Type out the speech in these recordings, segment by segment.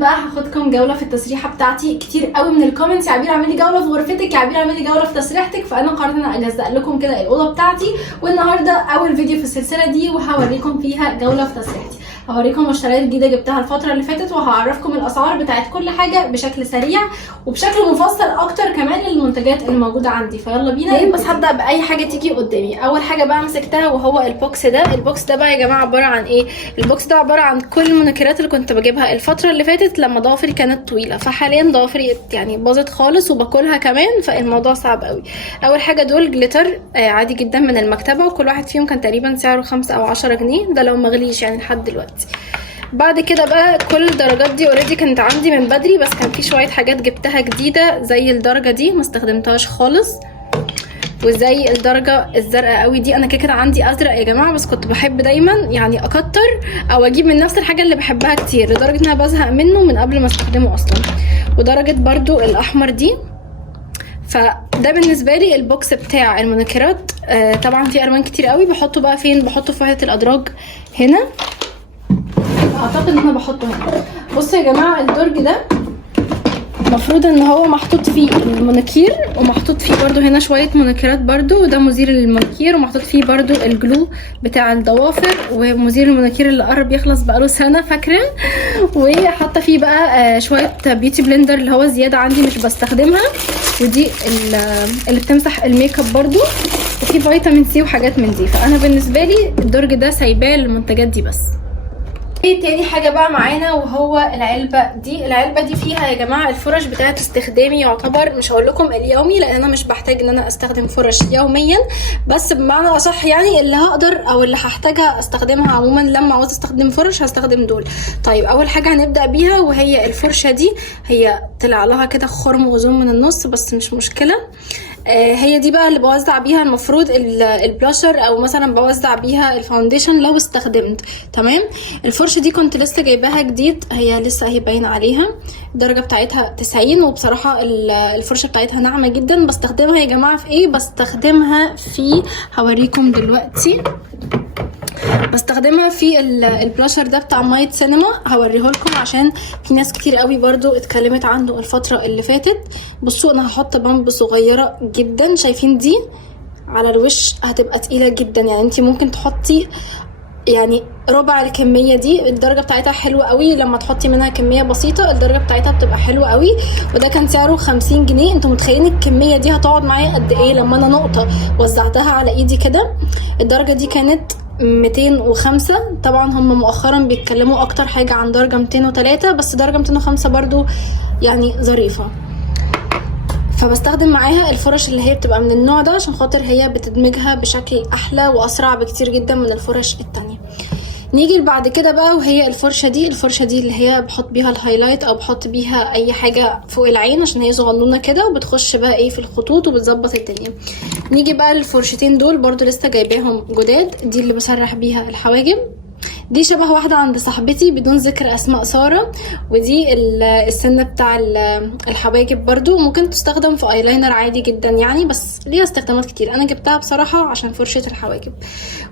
بقى هاخدكم جوله في التسريحه بتاعتي. كتير قوي من الكومنتس يا عبير اعملي جوله في غرفتك، يا عبير اعملي جوله في تسريحتك، فانا قررت ان انا اجزأ لكم كده الاوضه بتاعتي. والنهارده اول فيديو في السلسله دي وهوريكم فيها جوله في تسريحتي. هوريكم مشتريات جديده جبتها الفتره اللي فاتت، وهعرفكم الاسعار بتاعت كل حاجه بشكل سريع وبشكل مفصل اكتر كمان للمنتجات اللي موجوده عندي. فيلا بينا. بس هبدا باي حاجه تيجي قدامي. اول حاجه بقى مسكتها وهو البوكس ده. البوكس ده بقى يا جماعه عباره عن ايه؟ البوكس ده عباره عن كل المنكرات اللي كنت بجيبها الفتره اللي فاتت لما ضوافري كانت طويله، فحاليا ضوافري يعني باظت خالص وباكلها كمان، فالموضوع صعب قوي. اول حاجه دول جليتر عادي جدا من المكتبه، وكل واحد فيهم كان تقريبا سعره 5 أو 10 جنيه، ده لو مغليش يعني لحد دلوقتي. بعد كده بقى كل الدرجات دي اوريدي كانت عندي من بدري، بس كان في شويه حاجات جبتها جديده زي الدرجه دي ما استخدمتهاش خالص، وزي الدرجه الزرقاء قوي دي. انا كده عندي ازرق يا جماعه، بس كنت بحب دايما يعني اكتر او اجيب من نفس الحاجه اللي بحبها كتير لدرجه ان انا بزهق منه من قبل ما استخدمه اصلا. ودرجه برضو الاحمر دي. فده بالنسبه لي البوكس بتاع المنكرات. طبعا في الوان كتير قوي. بحطه بقى فين؟ بحطه في وحده الادراج هنا، اعتقد ان انا بحطه هنا. بصوا يا جماعه الدرج ده المفروض ان هو محطوط فيه المناكير، ومحطوط فيه برضو هنا شويه منكرات برضو، وده مزيل للمناكير، ومحطوط فيه برضو الجلو بتاع الضوافر، ومزيل المناكير اللي قرب يخلص بقاله سنه فاكره. وحاطه فيه بقى شويه بيوتي بلندر اللي هو زياده عندي مش بستخدمها، ودي اللي بتمسح الميك اب برضو، وفي فيتامين سي وحاجات من دي. فانا بالنسبه لي الدرج ده سايباه للمنتجات دي بس. ايه تاني حاجه بقى معانا وهو العلبه دي. العلبه دي فيها يا جماعه الفرش بتاعه استخدامي، يعتبر مش هقول لكم اليومي لان انا مش بحتاج ان انا استخدم فرش يوميا، بس بمعنى اصح يعني اللي هقدر او اللي هحتاجها استخدمها عموما لما عاوز استخدم فرش هستخدم دول. طيب اول حاجه هنبدا بيها وهي الفرشه دي. هي طلع لها كده خرم وزوم من النص بس مش مشكله. هي دي بقى اللي بوزع بيها المفروض البلاشر او مثلا بوزع بيها الفاونديشن لو استخدمت. تمام. الفرشه دي كنت لسه جايباها جديد، هي لسه اهي باينه عليها. الدرجه بتاعتها 90، وبصراحه الفرشه بتاعتها ناعمه جدا. بستخدمها يا جماعه في ايه؟ بستخدمها في هوريكم دلوقتي. بستخدمها في البلاشر ده بتاع مايت سينما، هوريه لكم عشان في ناس كتير قوي برضو اتكلمت عنه الفتره اللي فاتت. بصوا انا هحط بامب صغيره جدا، شايفين دي على الوش هتبقى تقيله جدا، يعني انتي ممكن تحطي يعني ربع الكميه دي. الدرجه بتاعتها حلوه قوي، لما تحطي منها كميه بسيطه الدرجه بتاعتها بتبقى حلوه قوي. وده كان سعره 50 جنيه. انتوا متخيلين الكميه دي هتقعد معايا قد ايه؟ لما انا نقطه وزعتها على ايدي كده الدرجه دي كانت 205. طبعا هم مؤخرا بيتكلموا اكتر حاجه عن درجه 203، بس درجه 205 برضو يعني ظريفه. فبستخدم معاها الفرش اللي هي بتبقى من النوع ده عشان خاطر هي بتدمجها بشكل احلى واسرع بكتير جدا من الفرش التانية. نيجي بعد كده بقى وهي الفرشه دي. الفرشه دي اللي هي بحط بيها الهايلايت او بحط بيها اي حاجه فوق العين عشان هي صغنونه كده، وبتخش بقى ايه في الخطوط وبتظبط الدنيا. نيجي بقى للفرشتين دول برضو لسه جايباهم جداد. دي اللي بسرح بيها الحواجب، دي شبه واحده عند صاحبتي بدون ذكر اسماء ساره. ودي السن بتاع الحواجب برضو ممكن تستخدم في ايلاينر عادي جدا يعني، بس ليها استخدامات كتير. انا جبتها بصراحه عشان فرشه الحواجب.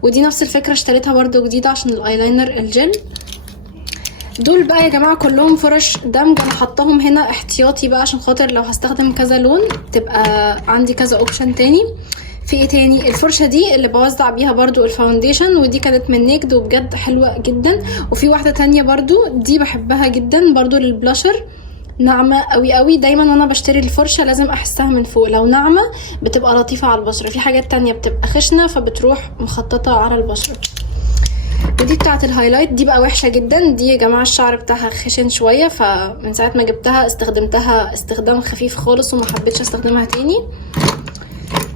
ودي نفس الفكره اشتريتها برضو جديده عشان الايلاينر الجل. دول بقى يا جماعه كلهم فرش دمج، انا حطاهم هنا احتياطي بقى عشان خاطر لو هستخدم كذا لون تبقى عندي كذا اوبشن تاني. في ايه تاني؟ الفرشه دي اللي بوزع بيها برضو الفاونديشن، ودي كانت من نيكد وبجد حلوه جدا. وفي واحده تانية برضو دي بحبها جدا برضو للبلاشر، ناعمه قوي قوي. دايما وانا بشتري الفرشه لازم احسها من فوق، لو ناعمه بتبقى لطيفه على البشره. في حاجات تانية بتبقى خشنه فبتروح مخططه على البشره. ودي بتاعه الهايلايت دي بقى وحشه جدا. دي يا جماعه الشعر بتاعها خشن شويه، فمن ساعه ما جبتها استخدمتها استخدام خفيف خالص وما حبيتش استخدمها تاني.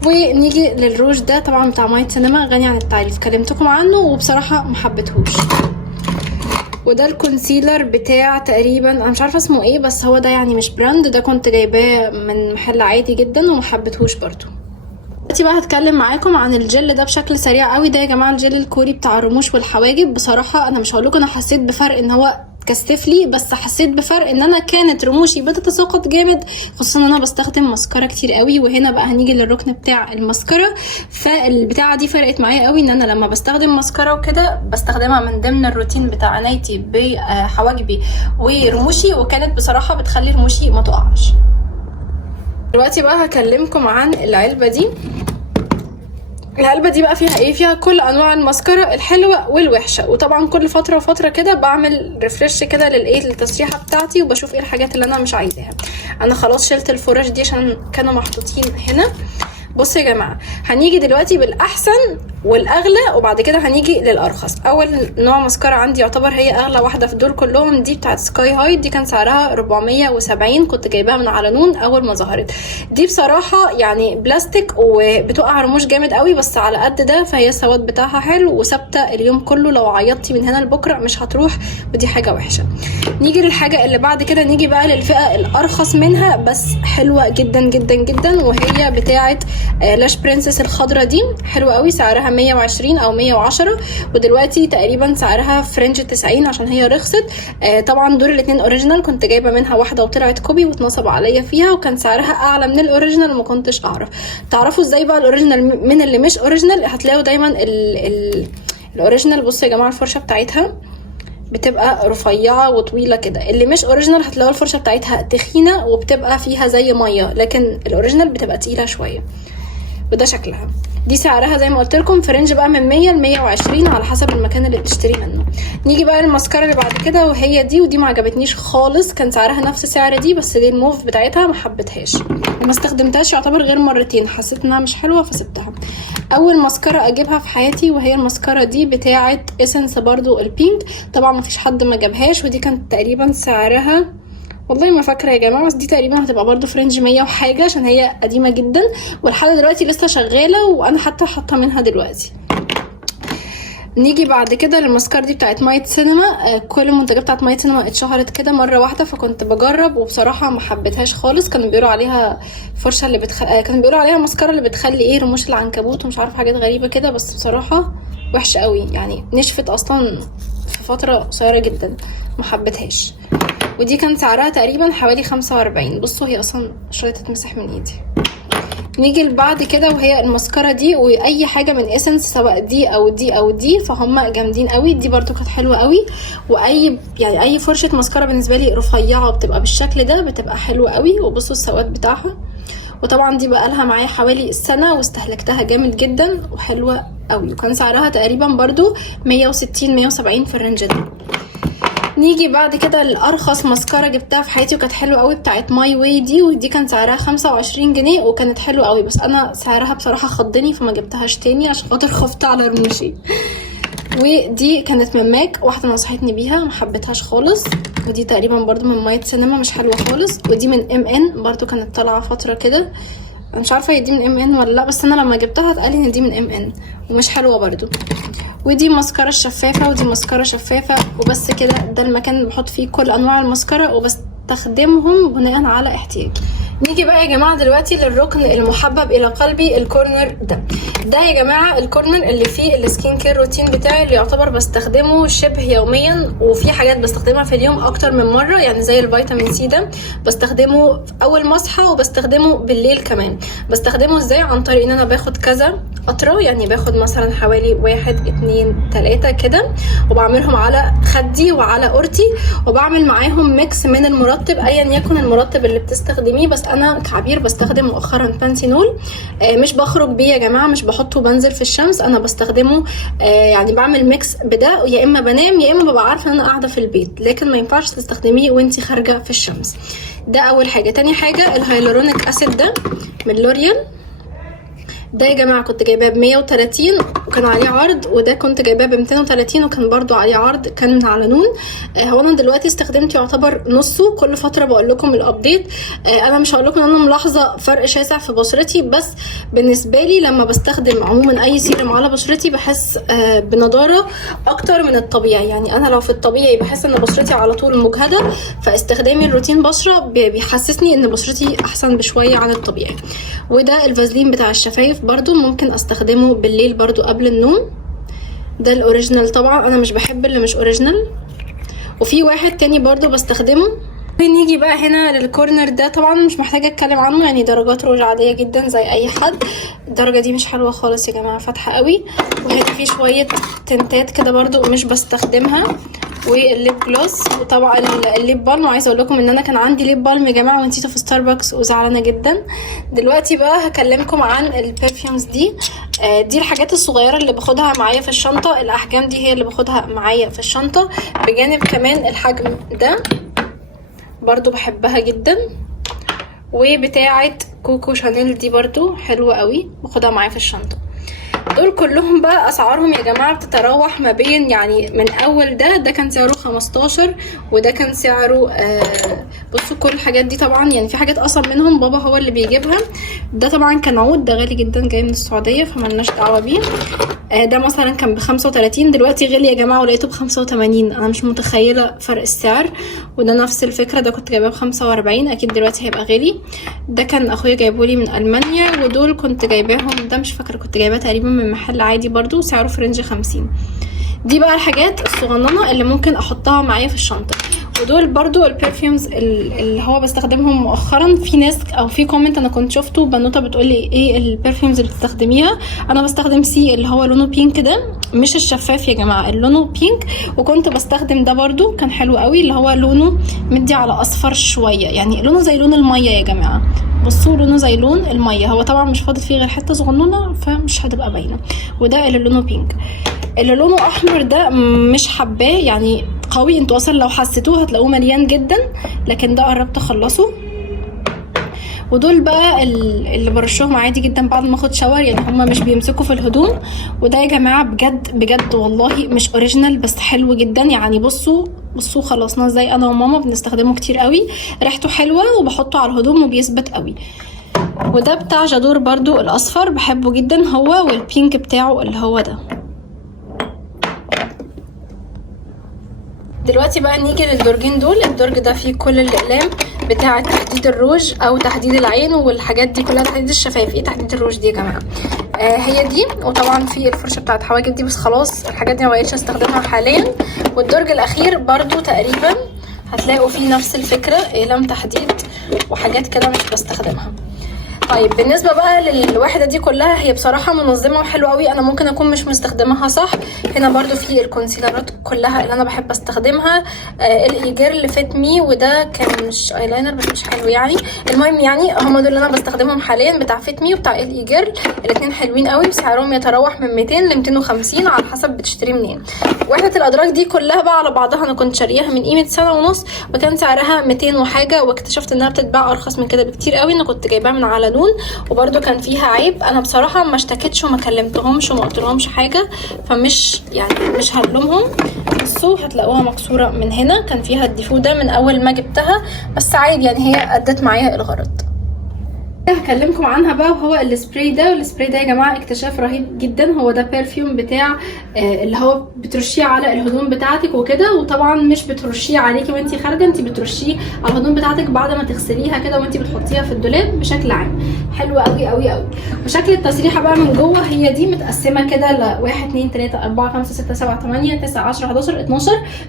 ونيجي للروج ده طبعا بتاع مايت سينما، غني عن التعريف، كلمتكم عنه وبصراحه ما حبيتهوش. وده الكونسيلر بتاع تقريبا انا مش عارفه اسمه ايه، بس هو ده يعني مش براند، ده كنت جايباه من محل عادي جدا وما حبيتهوش برضو. دلوقتي بقى هتكلم معاكم عن الجل ده بشكل سريع قوي. ده يا جماعه الجل الكوري بتاع الرموش والحواجب. بصراحه انا مش هقولكم انا حسيت بفرق ان هو كثف لي، بس حسيت بفرق ان انا كانت رموشي بتتساقط جامد، خصوصا ان انا بستخدم ماسكارا كتير قوي. وهنا بقى هنيجي للركن بتاع الماسكارا. فالبتاعه دي فرقت معايا قوي ان انا لما بستخدم ماسكارا وكده بستخدمها من ضمن الروتين بتاع عنايتي بحواجبي ورموشي، وكانت بصراحه بتخلي رموشي ما تقعش. دلوقتي بقى هكلمكم عن العلبه دي. العلبه دي بقى فيها ايه؟ فيها كل انواع الماسكارا الحلوه والوحشه، وطبعا كل فتره وفتره كده بعمل ريفرش كده للتسريحه بتاعتي وبشوف ايه الحاجات اللي انا مش عايزاها. انا خلاص شلت الفرش دي عشان كانوا محطوطين هنا. بصوا يا جماعه، هنيجي دلوقتي بالاحسن والاغلى وبعد كده هنيجي للارخص. اول نوع ماسكارا عندي يعتبر هي اغلى واحده في دول كلهم، دي بتاعت سكاي هاي. دي كان سعرها 470، كنت جايباها من على نون اول ما ظهرت. دي بصراحه يعني بلاستيك وبتقع رموش جامد قوي، بس على قد ده فهي السواد بتاعها حلو وثابته اليوم كله، لو عيطتي من هنا لبكره مش هتروح، ودي حاجه وحشه. نيجي للحاجه اللي بعد كده، نيجي بقى للفئه الارخص منها بس حلوه جدا جدا جدا، وهي بتاعت لاش برنسس الخضره دي. حلوه قوي، سعرها 120 او 110، ودلوقتي تقريبا سعرها فرنج 90 عشان هي رخصت. طبعا دول الاتنين اوريجينال، كنت جايبه منها واحده وطلعت كوبي واتنصب عليا فيها، وكان سعرها اعلى من الاوريجينال وما كنتش اعرف. تعرفوا ازاي بقى الاوريجينال من اللي مش اوريجينال؟ هتلاقوا دايما الاوريجينال، بصوا يا جماعه الفرشه بتاعتها بتبقى رفيعه وطويله كده. اللي مش اوريجينال هتلاقوا الفرشه بتاعتها تخينه وبتبقى فيها زي ميه، لكن الاوريجينال بتبقى تقيله شويه، وده شكلها. دي سعرها زي ما قلت لكم في رينج بقى من 100 ل 120 على حسب المكان اللي بتشتري منه. نيجي بقى للماسكارا اللي بعد كده، وهي دي، ودي ما عجبتنيش خالص. كان سعرها نفس سعر دي، بس دي الموف بتاعتها ما حبيتهاش وما استخدمتهاش يعتبر غير مرتين، حسيت انها مش حلوه فسبتها. اول ماسكارا اجيبها في حياتي وهي الماسكارا دي بتاعه اسنس برضو البينك. طبعا ما فيش حد ما جابهاش، ودي كانت تقريبا سعرها والله ما فاكره يا جماعه، بس دي تقريبا هتبقى برضو فرنج 100 وحاجه عشان هي قديمه جدا، ولحد دلوقتي لسه شغاله وانا حتى حاطه منها دلوقتي. نيجي بعد كده للماسكارا دي بتاعت مايت سينما. كل المنتجات بتاعت مايت سينما اتشهرت كده مره واحده، فكنت بجرب وبصراحه ما حبيتهاش خالص. كانوا بيقولوا عليها فرشه اللي كانوا بيقولوا عليها ماسكارا اللي بتخلي ايه رموش العنكبوت ومش عارفه حاجات غريبه كده، بس بصراحه وحشه قوي يعني، نشفت اصلا في فتره قصيره جدا، ما حبيتهاش. ودي كان سعرها تقريبا حوالي 45. بصوا هي اصلا شويه تتمسح من ايدي. نيجي لبعد كده وهي الماسكارا دي، واي حاجه من اسنس سواء دي او دي او دي فهم جامدين قوي. دي برضو كانت حلوه قوي، واي يعني اي فرشه ماسكارا بالنسبه لي رفيعه بتبقى بالشكل ده بتبقى حلوه قوي. وبصوا السواد بتاعها، وطبعا دي بقى لها معايا حوالي سنه واستهلكتها جامد جدا وحلوه قوي، وكان سعرها تقريبا برضو 160 170 في الرينج ده. نيجي بعد كده لارخص ماسكارا جبتها في حياتي وكانت حلوه قوي، بتاعت ماي واي دي، ودي كان سعرها 25 جنيه وكانت حلوه قوي، بس انا سعرها بصراحه خضني فما جبتهاش تاني عشان خاطر خفت على رموشي. ودي كانت من ماك، واحده نصحتني بيها ما حبيتهاش خالص. ودي تقريبا برضو من مايت سينما، مش حلوه خالص. ودي من ام ان برضو كانت طالعه فتره كده، انا مش عارفه هي دي من ام ان ولا لا، بس انا لما جبتها اتقالي ان دي من ام ان ومش حلوه برضو. ودي ماسكارا الشفافه، ودي ماسكارا شفافه، وبس كده. ده المكان اللي بحط فيه كل انواع الماسكارا وبستخدمهم بناء على احتياجي. نيجي بقى يا جماعه دلوقتي للركن المحبب الى قلبي، الكورنر ده يا جماعه الكورنر اللي فيه السكين كير روتين بتاعي، اللي يعتبر بستخدمه شبه يوميا، وفي حاجات بستخدمها في اليوم اكتر من مره، يعني زي الفيتامين سي ده بستخدمه اول ما اصحى وبستخدمه بالليل كمان. بستخدمه ازاي؟ عن طريق ان انا باخد كذا قطره، يعني باخد مثلا حوالي 1 2 3 كده، وبعملهم على خدي وعلى قرتي، وبعمل معاهم ميكس من المرطب ايا يكن المرطب اللي بتستخدميه. بس انا كعبير بستخدم مؤخرا بانسينول، مش بخرج بيه يا جماعه، مش بحطه بنزل في الشمس، انا بستخدمه يعني بعمل ميكس بده، يا اما بنام يا اما ببقى عارفه ان انا قاعده في البيت، لكن ما ينفعش تستخدميه وانتي خارجه في الشمس. ده اول حاجه. تاني حاجه الهيالورونيك اسيد ده من لوريال. ده يا جماعه كنت جايباه ب 130 وكان عليه عرض، وده كنت جايباه ب 230 وكان برضو عليه عرض، كان من على نون. هو انا دلوقتي استخدمت يعتبر نصه، كل فتره بقول لكم الابديت. انا مش هقول لكم ان انا ملاحظه فرق شاسع في بشرتي، بس بالنسبه لي لما بستخدم عموما اي سيرم على بشرتي بحس بنضاره اكتر من الطبيعي. يعني انا لو في الطبيعي بحس ان بشرتي على طول مجهده، فاستخدامي الروتين بشره بيحسسني ان بشرتي احسن بشويه عن الطبيعي. وده الفازلين بتاع الشفايف برضو ممكن استخدمه بالليل برضو قبل النوم. ده الاوريجينال، طبعا انا مش بحب اللي مش اوريجينال. وفي واحد تاني برضو بستخدمه. نيجي بقى هنا للكورنر ده، طبعا مش محتاجه اتكلم عنه، يعني درجات روج عاديه جدا زي اي حد. الدرجه دي مش حلوه خالص يا جماعه، فاتحه قوي. وهنا في شويه تنتات كده برضو مش بستخدمها، والليب جلوس، وطبعا الليب بالم. وعايزه اقول لكم ان انا كان عندي ليب بالم يا جماعه ونسيته في ستاربكس وزعلانه جدا. دلوقتي بقى هكلمكم عن البرفيومز دي. دي الحاجات الصغيره اللي باخدها معايا في الشنطه، الاحجام دي هي اللي باخدها معايا في الشنطه، بجانب كمان الحجم ده برضو بحبها جدا. وبتاعه كوكو شانيل دي برضو حلوه قوي، باخدها معايا في الشنطه. دول كلهم بقى اسعارهم يا جماعه بتتراوح ما بين، يعني من اول ده كان سعره 15، وده كان سعره بصوا كل الحاجات دي طبعا، يعني في حاجات اصلا منهم بابا هو اللي بيجيبها. ده طبعا كان عود، ده غالي جدا جاي من السعوديه فمالناش دعوه بيه. ده مثلا كان ب35، دلوقتي غالي يا جماعه ولقيته ب85. انا مش متخيله فرق السعر. وده نفس الفكره، ده كنت جايباه ب45، اكيد دلوقتي هيبقى غالي. ده كان اخويا جايبهولي من المانيا، ودول كنت جايباهم، ده مش فاكره كنت جايباه تقريبا من محل عادي برضو، سعره في رينج 50. دي بقى الحاجات الصغننه اللي ممكن احطها معايا في الشنطه. ودول برضو البرفيومز اللي هو بستخدمهم مؤخرا. في ناس او في كومنت انا كنت شفته بنوته بتقولي ايه البرفيومز اللي بتستخدميها. انا بستخدم سي اللي هو لونه بينك ده، مش الشفاف يا جماعه، اللونه بينك. وكنت بستخدم ده برضو كان حلو قوي، اللي هو لونه مدي على اصفر شويه، يعني لونه زي لون الميه يا جماعه. بصوا لونه زي لون الميه، هو طبعا مش فاضل فيه غير حته صغنونه فمش هتبقى باينه. وده اللي لونه بينك. اللي لونه احمر ده مش حباه، يعني قوي، انتوا اصلا لو حسيتوه هتلاقوه مليان جدا، لكن ده قربت اخلصه. ودول بقى اللي برشهم عادي جدا بعد ما اخد شاور، يعني هما مش بيمسكوا في الهدوم. وده يا جماعه بجد بجد والله مش اوريجينال بس حلو جدا، يعني بصوا خلصناه ازاي انا وماما، بنستخدمه كتير قوي، ريحته حلوه وبحطه على الهدوم وبيثبت قوي. وده بتاع جادور برضو الاصفر، بحبه جدا هو، والبينك بتاعه اللي هو ده. دلوقتي بقى نيجي للدرجين دول. الدرج ده فيه كل الاقلام بتاعه تحديد الروج او تحديد العين والحاجات دي كلها، تحديد الشفايف. ايه تحديد الروج دي يا جماعه؟ هي دي. وطبعا في الفرشه بتاعه الحواجب دي، بس خلاص الحاجات دي ما بقتش استخدمها حاليا. والدرج الاخير برضو تقريبا هتلاقوا فيه نفس الفكره، اقلام تحديد وحاجات كده مش بستخدمها. طيب بالنسبه بقى للوحده دي كلها، هي بصراحه منظمه وحلوه قوي، انا ممكن اكون مش مستخدمها صح. هنا برضو في الكونسيلرات كلها اللي انا بحب استخدمها. الايجيرل فيت مي، وده كان مش ايلاينر بس مش حلو يعني. المهم يعني هم دول اللي انا بستخدمهم حاليا، بتاع فيت مي وبتاع الايجيرل. الاثنين حلوين قوي، وسعرهم يتراوح من 200 ل 250 على حسب بتشتري منين. وحده الادراج دي كلها بقى على بعضها انا كنت شارياها من قيمه سنه ونص، وكان سعرها 200 وحاجه، واكتشفت انها بتتباع ارخص من كده بكتير قوي. انا كنت جايباها من على نون، وبرده كان فيها عيب. انا بصراحه ما اشتكيتش وما كلمتهمش وما قلتلهمش حاجه، فمش يعني مش هلومهم. بصوا هتلاقوها مكسوره من هنا، كان فيها الديفو ده من اول ما جبتها، بس عادي يعني هي ادت معايا الغرض. هكلمكم عنها بقى، وهو السبراي ده. والسبراي ده يا جماعه اكتشاف رهيب جدا. هو ده بيرفيوم بتاع اللي هو بترشيه على الهدوم بتاعتك وكده، وطبعا مش بترشيه عليكي وانتي خارجه، انتي بترشيه على الهدوم بتاعتك بعد ما تغسليها كده وانتي بتحطيها في الدولاب بشكل عام. حلو قوي قوي قوي. وشكل التسريحه بقى من جوه، هي دي متقسمه كده ل 1 2 3 4 5 6 7 8 9 10 11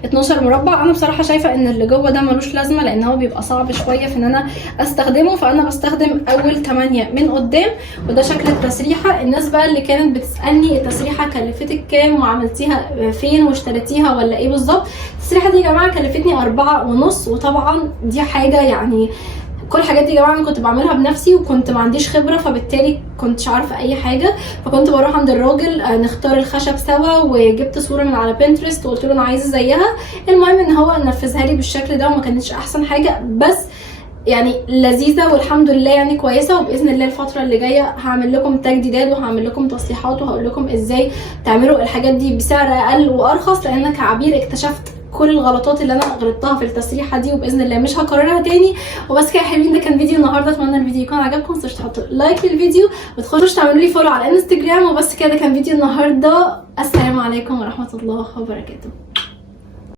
12 مربع. انا بصراحه شايفه ان اللي جوه ده ملوش لازمه، لان هو بيبقى صعب شويه في ان انا استخدمه، فانا بستخدم اول 8 من قدام. وده شكل التسريحه. الناس بقى اللي كانت بتسالني التسريحه كلفتك كام وعملتيها فين واشتريتيها ولا ايه بالظبط، التسريحه دي يا جماعه كلفتني 4.5. وطبعا دي حاجه يعني كل الحاجات دي يا جماعه انا كنت بعملها بنفسي، وكنت ما عنديش خبره، فبالتالي كنتش عارفه اي حاجه. فكنت بروح عند الراجل نختار الخشب سوا، وجبت صوره من على بنترست وقلت له انا عايزه زيها. المهم ان هو نفذها لي بالشكل ده، وما كانتش احسن حاجه بس يعني لذيذه والحمد لله يعني كويسه. وباذن الله الفتره اللي جايه هعمل لكم تجديدات وهعمل لكم تصليحات وهقول لكم ازاي تعملوا الحاجات دي بسعر اقل وارخص، لان كعبير اكتشفت كل الغلطات اللي انا غلطتها في التسريحه دي، وباذن الله مش هكررها تاني. وبس كده يا حلوين، ده كان فيديو النهارده. اتمنى الفيديو يكون عجبكم، متنسوش تحطوا لايك للفيديو وتخشوا تعملوا لي فولو على الانستجرام. وبس كده، ده كان فيديو النهارده. السلام عليكم ورحمه الله وبركاته.